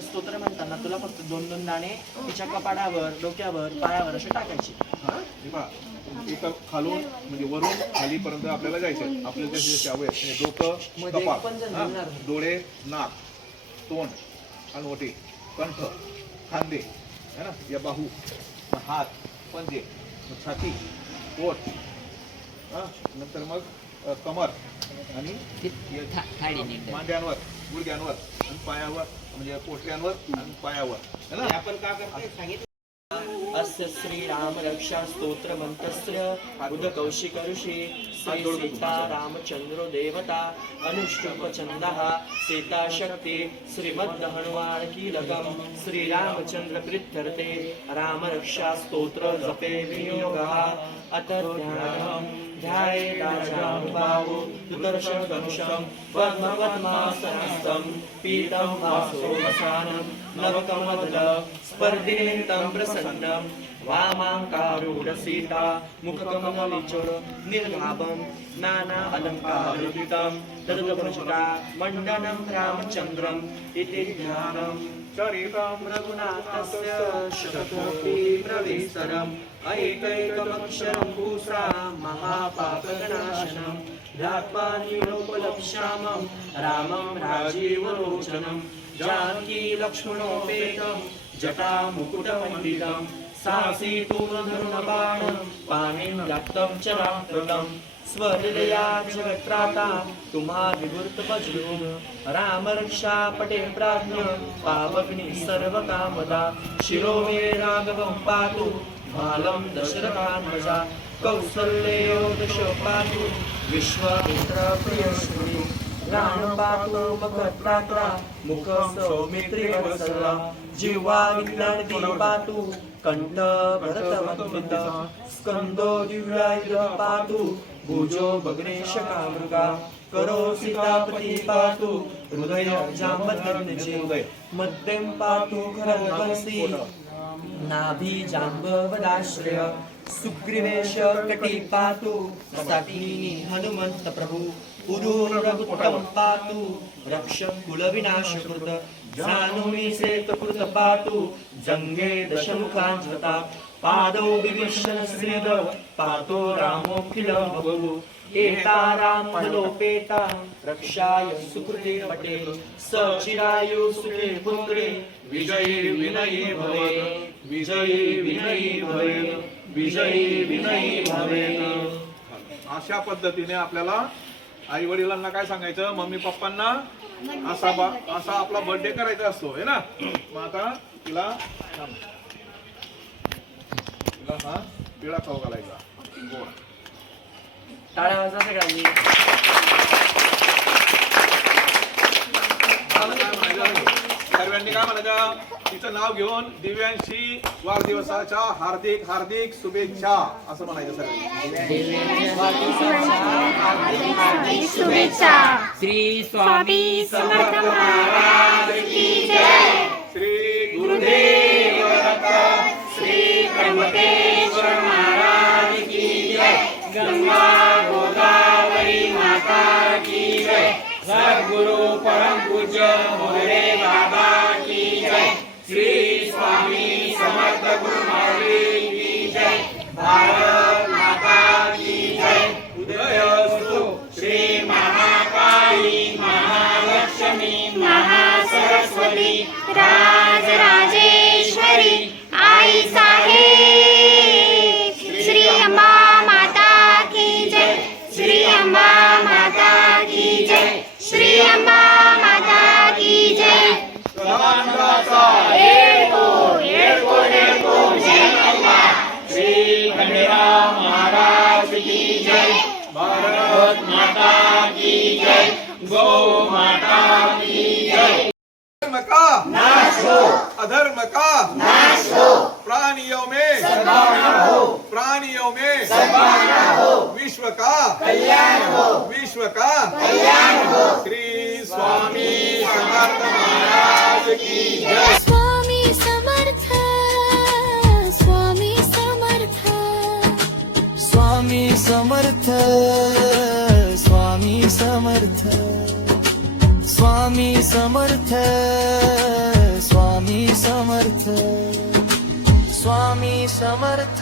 ते स्तोत्र म्हणताना तुला फक्त 2-2 दाणे तिच्या कपाडावर, डोक्यावर, पायावर असे टाकायचे. एका खालून म्हणजे वरून खालीपर्यंत आपल्याला जायचं. आपल्याला जसे अवयव डोकं, कपाळ, डोळे, नाक, तोंड, कानवटे, कंठ, खांदे है ना, या बाहू, हात, पंजे, छाती, पोट, नंतर मग कमर आणि मांड्यांवर, गुडघ्यांवर आणि पायावर म्हणजे पोटऱ्यांवर आणि पायावर है ना. आपण का करतोय सांगितलं. अस्य श्रीराम रक्षा स्तोत्र मंत्रस्य उदकौशिक ऋषी श्री सीता रामचंद्रो देवता अनुष्टुप छंदः सीता शक्ति श्रीमद् हनुमान कीलकम श्रीरामचंद्र प्रीत्यर्थे राम रक्षा स्तोत्र जपे विनियोगः अत ध्यानम् ध्यायेदाजानुबाहु दुदर्शन कंशं पद्मपद्मासनस्थं पीतं वासोमसानं नवकमदल स्पर्धिनितं प्रसन्नं वामाङ्कारूढ सीता मुखकमललिचर निर्भावं नाना अलङ्कारयुक्तं तदभजता मण्डनं रामचन्द्रम् इति ध्यानं चरितं रघुनाथस्य शतकोटि प्रविस्तरम् ऐकैकमक्षरं भूषा महापापनाशनं ध्यात्वानिलोपलक्ष्यामं रामं राजीवलोचनं जानकी लक्ष्मणोपेतं जटामुकुटमण्डितं सासीतूर्धनुर्बाणं पाणिं व्याप्तं चराकृतं स्वहृदया जगत्राता तुम्हा विवृत भजून राम रक्षा पटे प्राज्ञ पावग्नि सर्वकामदा शिरोमे राघवं पातु भालं दशरथात्मजा कौसल्यो दशो पातु विश्वामित्र प्रियश्री राम पातु मखत्रात्रा मुख सौमित्री वत्सला जिह्वा विज्ञानदी पातु कंठ भरतवन्दित स्कंदो दिव्यायुध पातु भुजो भग्नेश कामृगा करो सीतापती पातु हृदय जांबवदनचे मध्यम पातु खरवंशी नाभी जांबवदाश्रय सुग्रीवेश कटी पातु साकिनी हनुमंत प्रभु उरुरघुत्तम पातु रक्षक कुलविनाशकृत जानुमी सेतकृत पातु जंगे दशमुखांजता पादौ विभीषण श्रीद पातो रामोऽखिलं बभूव एतारामलोपेता रक्षाय सुकृते पटे सचिरायु सुखे पुत्रे विजयी विनयी भवे विजयी विनयी भवे विजयी विनयी भवे. अशा पद्धतीने आपल्याला आई वडिलांना काय सांगायचं, मम्मी पप्पांना असा आपला बर्थडे करायचा असतो है ना. मग आता तिला हा पिळा खाऊ घालायचा. टाळ्या वाजवा सगळ्यांनी. सर्वांनी काय म्हणायचं, तिचं नाव घेऊन दिव्यांशी वाढदिवसाच्या हार्दिक हार्दिक शुभेच्छा असं म्हणायचं शुभेच्छा. श्री स्वामी समर्थ महाराज की जय. श्री गुरुदेव श्री त्र्यंबकेश्वर महाराज की जय. गंगा गोदावरी माता की जय. सद्गुरु परम पूज्य मोरे बाबा की जय. श्री स्वामी समर्थ गुरु माऊली की जय. भारत माता की जय. उदयस्तु श्री महाकाली महालक्ष्मी महासरस्वती राजराजेश्वरी आई साहेब. श्री अंबा माता की जय. श्री अंबा माता की जय. श्री अंबा माता की जय. येळको जय अल्लाह. श्री खंडेराव महाराज की जय. भारत माता की जय. गौ माता की जय. धर्म का नाश हो, अधर्म का नाश हो, प्राणियों में सद्भावना हो, प्राणियों में सद्भावना हो, विश्व का कल्याण हो, विश्व का कल्याण हो. श्री स्वामी समर्थ महाराज की जय. स्वामी समर्थ, स्वामी समर्थ, स्वामी समर्थ, स्वामी समर्थ, स्वामी समर्थ, स्वामी स्वामी समर्थ